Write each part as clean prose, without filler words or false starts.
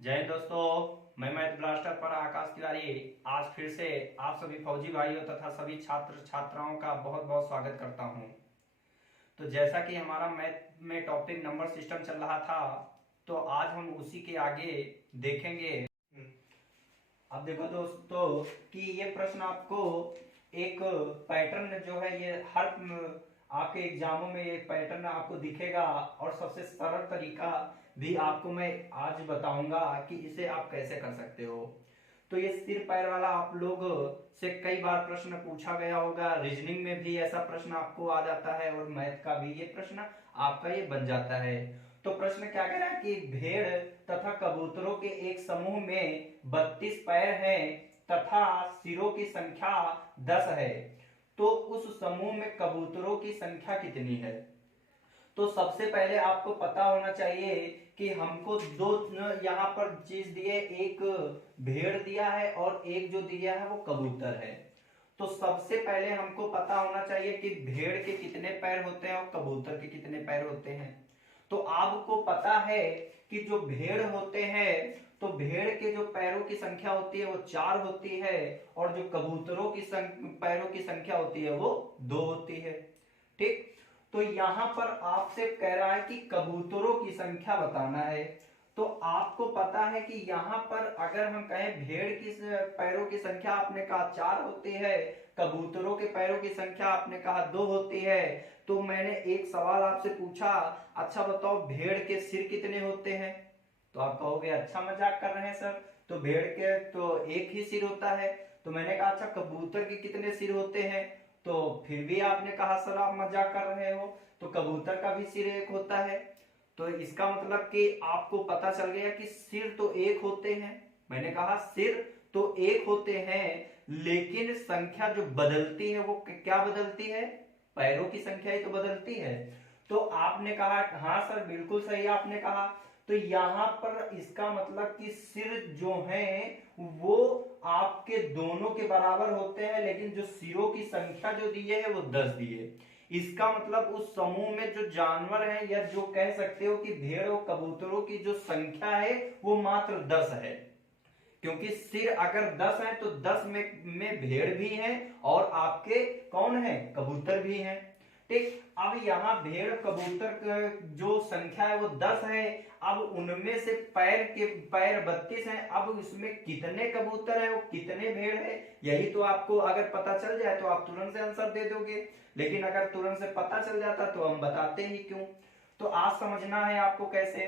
जय हिंद दोस्तों, मैं मैथ ब्लास्टर पर आकाश तिवारी आज फिर से आप सभी फौजी भाइयों तथा सभी छात्र छात्राओं का बहुत बहुत स्वागत करता हूं। तो जैसा कि हमारा मैथ में टॉपिक नंबर सिस्टम चल रहा था, तो आज हम उसी के आगे देखेंगे। अब देखो दोस्तों कि ये प्रश्न आपको एक पैटर्न जो है, ये हर आपके एग्जामों में ये पैटर्न आपको दिखेगा और सबसे सरल तरीका भी आपको मैं आज बताऊंगा कि इसे आप कैसे कर सकते हो। तो ये सिर पैर वाला आप लोग से कई बार प्रश्न पूछा गया होगा, रीजनिंग में भी ऐसा प्रश्न आपको आ जाता है और मैथ का भी ये प्रश्न आपका ये बन जाता है। तो प्रश्न क्या कह रहा है कि भेड़ तथा कबूतरों के एक समूह में 32 पैर हैं तथा सिरों की संख्या 10 है, तो उस समूह में कबूतरों की संख्या कितनी है। तो सबसे पहले आपको पता होना चाहिए कि हमको दो यहाँ पर चीज दिए, एक भेड़ दिया है और एक जो दिया है वो कबूतर है। तो सबसे पहले हमको पता होना चाहिए कि भेड़ के कितने पैर होते हैं और कबूतर के कितने पैर होते हैं। तो आपको पता है कि जो भेड़ होते हैं, तो भेड़ के जो पैरों की संख्या होती है वो 4 होती है और जो कबूतरों की पैरों की संख्या होती है वो 2 होती है। ठीक, तो यहां पर आपसे कह रहा है कि कबूतरों की संख्या बताना है। तो आपको पता है कि यहां पर अगर हम कहें भेड़ की पैरों की संख्या आपने कहा 4 होती है, कबूतरों के पैरों की संख्या आपने कहा 2 होती है, तो मैंने एक सवाल आपसे पूछा, अच्छा बताओ भेड़ के सिर कितने होते हैं। तो आप कहोगे अच्छा मजाक कर रहे हैं सर, तो भेड़ के तो एक ही सिर होता है। तो मैंने कहा अच्छा कबूतर के कितने सिर होते हैं, तो फिर भी आपने कहा सर आप मजाक कर रहे हो, तो कबूतर का भी सिर एक होता है। तो इसका मतलब कि आपको पता चल गया कि सिर तो एक होते हैं। मैंने कहा सिर तो एक होते हैं, लेकिन संख्या जो बदलती है वो क्या बदलती है, पैरों की संख्या ही तो बदलती है। तो आपने कहा हाँ सर बिल्कुल सही आपने कहा। तो यहां पर इसका मतलब कि सिर जो है वो आपके दोनों के बराबर होते हैं, लेकिन जो सिरों की संख्या जो दिए है वो 10 दिए। इसका मतलब उस समूह में जो जानवर है, या जो कह सकते हो कि भेड़ और कबूतरों की जो संख्या है वो मात्र 10 है। क्योंकि सिर अगर 10 है तो 10 में भेड़ भी है और आपके कौन है, कबूतर भी है। ठीक, अब यहाँ भेड़ कबूतर जो संख्या है वो 10 है। अब उनमें से पैर 32 हैं। अब इसमें कितने कबूतर है और कितने भेड़ है, यही तो आपको अगर पता चल जाए तो आप तुरंत से आंसर दे दोगे, लेकिन अगर तुरंत से पता चल जाता तो हम बताते ही क्यों। तो आज समझना है आपको कैसे।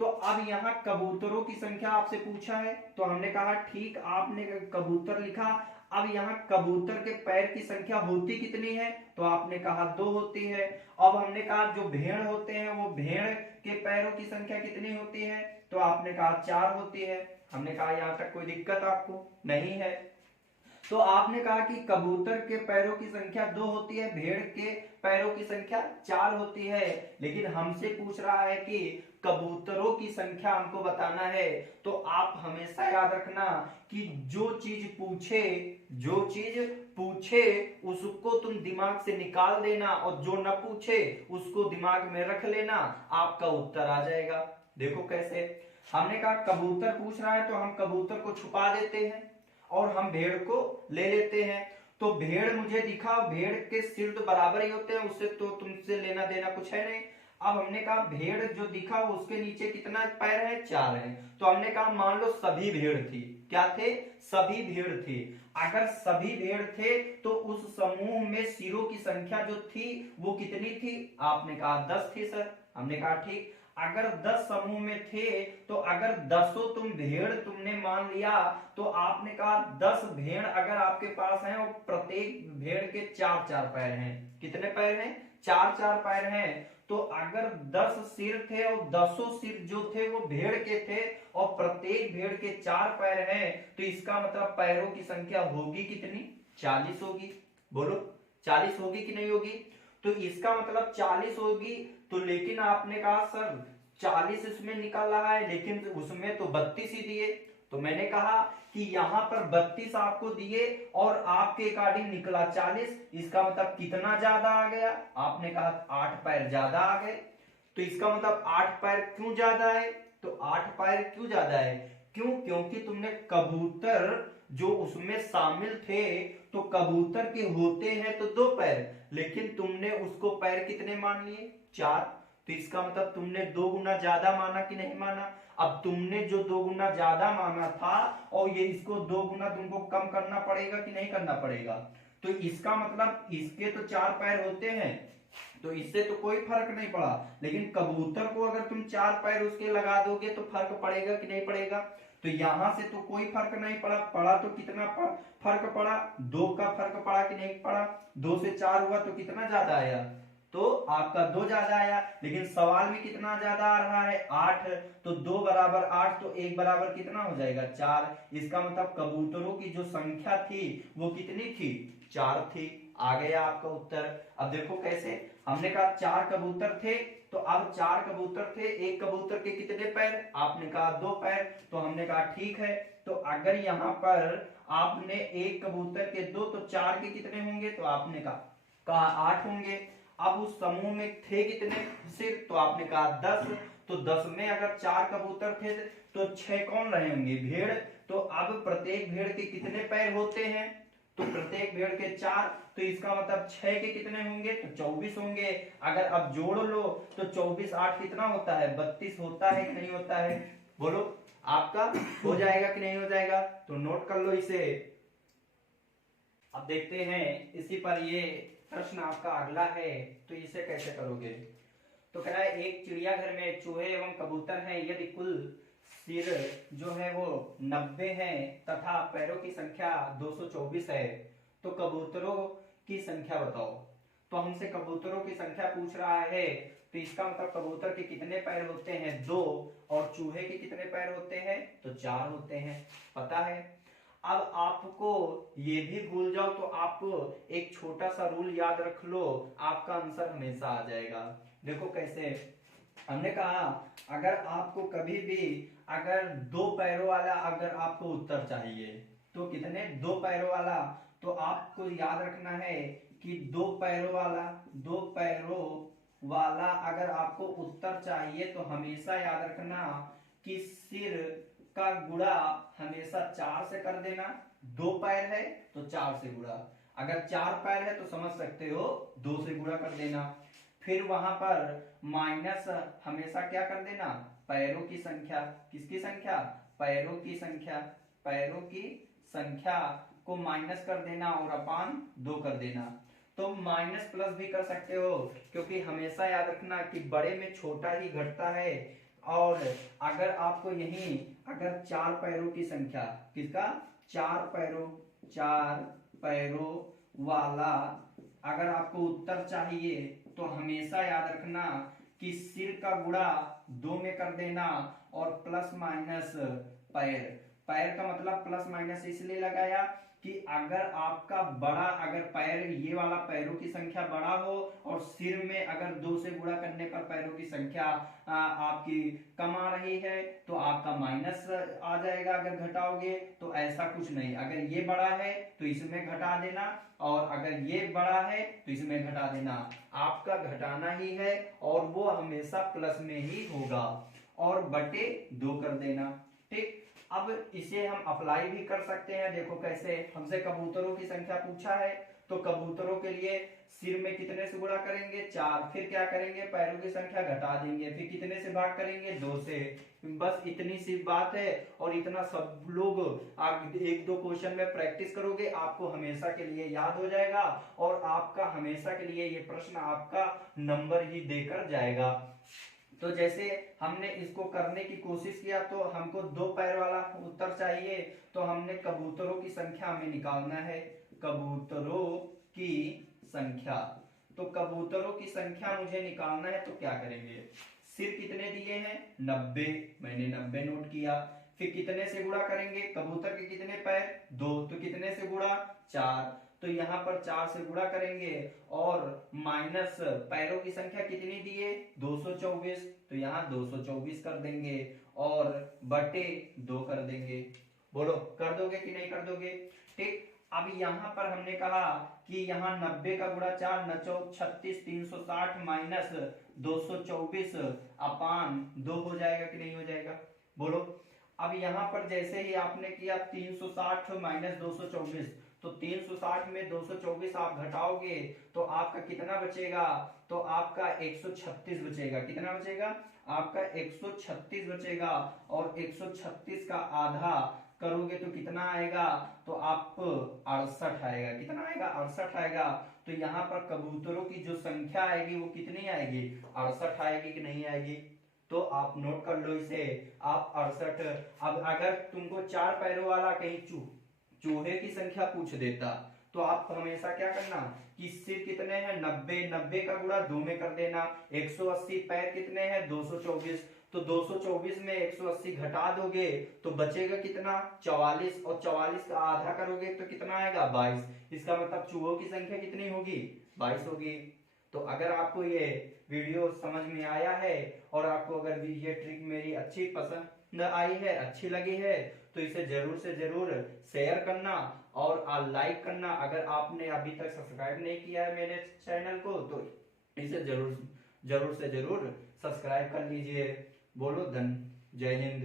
तो अब यहाँ कबूतरों की संख्या आपसे पूछा है, तो हमने कहा ठीक, आपने कबूतर लिखा। अब यहाँ कबूतर के पैर की संख्या होती कितनी है, तो आपने कहा 2 होती है। अब हमने कहा जो भेड़ होते हैं वो भेड़ के पैरों की संख्या कितनी होती है, तो आपने कहा 4 होती है। हमने कहा यहाँ तक कोई दिक्कत आपको नहीं है। तो आपने कहा कि कबूतर के पैरों की संख्या 2 होती है, भेड़ के पैरों की संख्या 4 होती है, लेकिन हमसे पूछ रहा है कि कबूतरों की संख्या हमको बताना है। तो आप हमेशा याद रखना कि जो चीज पूछे उसको तुम दिमाग से निकाल देना, और जो न पूछे उसको दिमाग में रख लेना, आपका उत्तर आ जाएगा। देखो कैसे, हमने कहा कबूतर पूछ रहा है तो हम कबूतर को छुपा देते हैं और हम भेड़ को ले लेते हैं। तो भेड़ मुझे दिखा, भेड़ के सिर तो बराबर ही होते हैं, उससे तो तुमसे लेना देना कुछ है नहीं। अब हमने कहा भेड़ जो दिखा उसके नीचे कितना पैर है, 4 है। तो हमने कहा मान लो सभी भेड़ थी, क्या थे, सभी भेड़ थी। अगर सभी भेड़ थे तो उस समूह में सिरों की संख्या जो थी वो कितनी थी, आपने कहा 10 थी सर। हमने कहा ठीक, अगर 10 समूह में थे तो अगर 10 तुम भेड़ तुमने मान लिया, तो आपने कहा 10 भेड़ अगर आपके पास हैं और प्रत्येक भेड़ के 4-4 पैर हैं। कितने पैर हैं, 4-4 पैर हैं। तो अगर 10 सिर थे और 10 सिर जो थे वो भेड़ के थे और प्रत्येक भेड़ के 4 पैर हैं, तो इसका मतलब पैरों की संख्या होगी कितनी, 40 होगी। बोलो 40 होगी कि नहीं होगी। तो इसका मतलब 40 होगी। तो लेकिन आपने कहा सर 40 इसमें निकल रहा है, लेकिन उसमें तो 32 ही दिए। तो मैंने कहा कि यहाँ पर 32 आपको दिए और आपके अकॉर्डिंग निकला 40, इसका मतलब कितना ज्यादा आ गया, आपने कहा 8 पैर ज्यादा आ गए। तो इसका मतलब 8 पैर क्यों ज्यादा है, तो 8 पैर क्यों ज्यादा है? क्यों? क्योंकि तुमने कबूतर जो उसमें शामिल थे, तो कबूतर के होते हैं तो 2 पैर, लेकिन तुमने उसको पैर कितने मान लिए? 4। तो इसका मतलब तुमने 2 गुना ज्यादा माना कि नहीं माना? अब तुमने जो 2 गुना ज्यादा माना था और ये इसको 2 गुना तुमको कम करना पड़ेगा कि नहीं करना पड़ेगा? तो इसका मतलब इसके तो 4 पैर होते हैं, तो इससे तो कोई फर्क नहीं पड़ा, लेकिन कबूतर को अगर तुम 4 पैर उसके लगा दोगे तो फर्क पड़ेगा कि नहीं पड़ेगा? तो यहां से तो कोई फर्क नहीं पड़ा, पड़ा तो कितना फर्क पड़ा? 2 का फर्क पड़ा कि नहीं पड़ा? 2 से 4 हुआ तो कितना ज्यादा आया? तो आपका 2 ज्यादा आया, लेकिन सवाल में कितना ज्यादा आ रहा है? 8। तो 2 बराबर 8, तो 1 बराबर कितना हो जाएगा? 4। इसका मतलब कबूतरों की जो संख्या थी वो कितनी थी? 4 थी। आ गया आपका उत्तर। अब देखो कैसे, हमने कहा 4 कबूतर थे, तो अब 4 कबूतर थे, एक कबूतर के कितने पैर? आपने कहा 2 पैर, तो हमने कहा ठीक है। तो अगर यहाँ पर आपने एक कबूतर के 2, तो 4 के कितने होंगे? तो आपने कहा 8 होंगे। अब उस समूह में थे कितने सिर? तो आपने कहा 10। तो 10 में अगर 4 कबूतर थे तो 6 कौन रहे होंगे? भेड़। तो अब प्रत्येक भेड़ के कितने पैर होते हैं? तो प्रत्येक भेड़ के 4। तो इसका मतलब 6 के कितने होंगे? तो 24 होंगे। अगर अब जोड़ लो तो 24 8 कितना होता है? 32 होता है कि नहीं होता है? बोलो, आपका हो जाएगा कि नहीं हो जाएगा? तो नोट कर लो इसे। अब देखते हैं इसी पर ये प्रश्न आपका अगला है, तो इसे कैसे करोगे? तो कह रहा है एक चिड़ियाघर में चूहे एवं कबूतर हैं, यदि कुल सिर जो है वो 90 है तथा पैरों की संख्या 224 है, तो कबूतरों की संख्या बताओ। तो हमसे कबूतरों की संख्या पूछ रहा है, तो इसका मतलब कबूतर के कितने पैर होते हैं? 2। और चूहे के कितने पैर होते हैं? तो 4 होते हैं, पता है। अब आपको ये भी भूल जाओ तो आप एक छोटा सा रूल याद रख लो, आपका आंसर हमेशा आ जाएगा। देखो कैसे, हमने कहा अगर आपको कभी भी अगर 2 पैरों वाला अगर आपको उत्तर चाहिए, तो कितने? 2 पैरों वाला, तो आपको याद रखना है कि 2 पैरों वाला अगर आपको उत्तर चाहिए तो हमेशा याद रखना कि सिर का गुणा हमेशा 4 से कर देना। 2 पैर है तो 4 से गुणा, अगर 4 पैर है तो समझ सकते हो 2 से गुणा कर देना। फिर वहां पर माइनस हमेशा क्या कर देना? पैरों की संख्या। किसकी संख्या? पैरों की संख्या। पैरों की संख्या को माइनस कर देना और अपान 2 कर देना। तो माइनस प्लस भी कर सकते हो, क्योंकि हमेशा याद रखना कि बड़े में छोटा ही घटता है। और अगर आपको यही अगर 4 पैरों की संख्या, किसका? 4 पैरों वाला अगर आपको उत्तर चाहिए तो हमेशा याद रखना कि सिर का गुणा 2 में कर देना और प्लस माइनस पैर। पैर का मतलब प्लस माइनस इसलिए लगाया कि अगर आपका बड़ा अगर पैर ये वाला पैरों की संख्या बड़ा हो और सिर में अगर 2 से गुणा करने पर पैरों की संख्या आपकी कम आ रही है तो आपका माइनस आ जाएगा अगर घटाओगे। तो ऐसा कुछ नहीं, अगर ये बड़ा है तो इसमें घटा देना और अगर ये बड़ा है तो इसमें घटा देना, आपका घटाना ही है और वो हमेशा प्लस में ही होगा और बटे 2 कर देना। ठीक, अब इसे हम अप्लाई भी कर सकते हैं। देखो कैसे, हमसे कबूतरों की संख्या पूछा है तो कबूतरों के लिए सिर में कितने से गुणा करेंगे? 4। फिर क्या करेंगे? पैरों की संख्या घटा देंगे, फिर कितने से भाग करेंगे? 2 से। बस इतनी सी बात है और इतना सब लोग आप 1-2 क्वेश्चन में प्रैक्टिस करोगे, आपको हमेशा के लिए याद हो जाएगा और आपका हमेशा के लिए ये प्रश्न आपका नंबर ही देकर जाएगा। तो जैसे हमने इसको करने की कोशिश किया तो हमको 2 पैर वाला उत्तर चाहिए, तो हमने कबूतरों की संख्या हमें निकालना है। कबूतरों की संख्या, तो कबूतरों की संख्या मुझे निकालना है तो क्या करेंगे? सिर कितने दिए हैं? 90, मैंने 90 नोट किया। फिर कितने से गुणा करेंगे? कबूतर के कितने पैर? 2, तो कितने से गुणा? 4, तो यहाँ पर 4 से गुणा करेंगे और माइनस पैरों की संख्या कितनी दी है? 224, तो यहाँ 224 कर देंगे और बटे 2 कर देंगे। बोलो कर दोगे कि नहीं कर दोगे? ठीक, अब यहाँ पर हमने कहा कि यहाँ 90 का गुणा 4 9 36 360 माइनस 224 अपान 2 हो जाएगा कि नहीं हो जाएगा, बोलो। अब यहाँ पर जैसे ही आपने किया 360 माइनस 224, तो 360 में 224 आप घटाओगे तो आपका कितना बचेगा, तो आपका 136 बचेगा। कितना बचेगा, आपका 136 बचेगा। और 136 का आधा करोगे तो कितना आएगा, तो आप 68 आएगा। कितना आएगा, 68 आएगा। तो यहाँ पर कबूतरों की जो संख्या आएगी वो कितनी आएगी, 68 आएगी कि नहीं आएगी। तो आप नोट कर लो इसे, आप 68। अब अगर तुमको 4 पैरों वाला कहीं चूहे की संख्या पूछ देता तो आप हमेशा क्या करना कि सिर कितने हैं 90, 90 का गुणा 2 में कर देना। 180 पैर कितने हैं 224, तो 224 में 180 घटा दोगे तो बचेगा कितना 44, और 44 का आधा करोगे तो कितना आएगा 22। इसका मतलब चूहों की संख्या कितनी होगी, 22 होगी। तो अगर आपको ये वीडियो समझ में आया है और आपको अगर ये ट्रिक मेरी अच्छी पसंद आई है, अच्छी लगी है, तो इसे जरूर से जरूर शेयर करना और लाइक करना। अगर आपने अभी तक सब्सक्राइब नहीं किया है मेरे चैनल को तो इसे जरूर से जरूर सब्सक्राइब कर लीजिए। बोलो जय हिंद।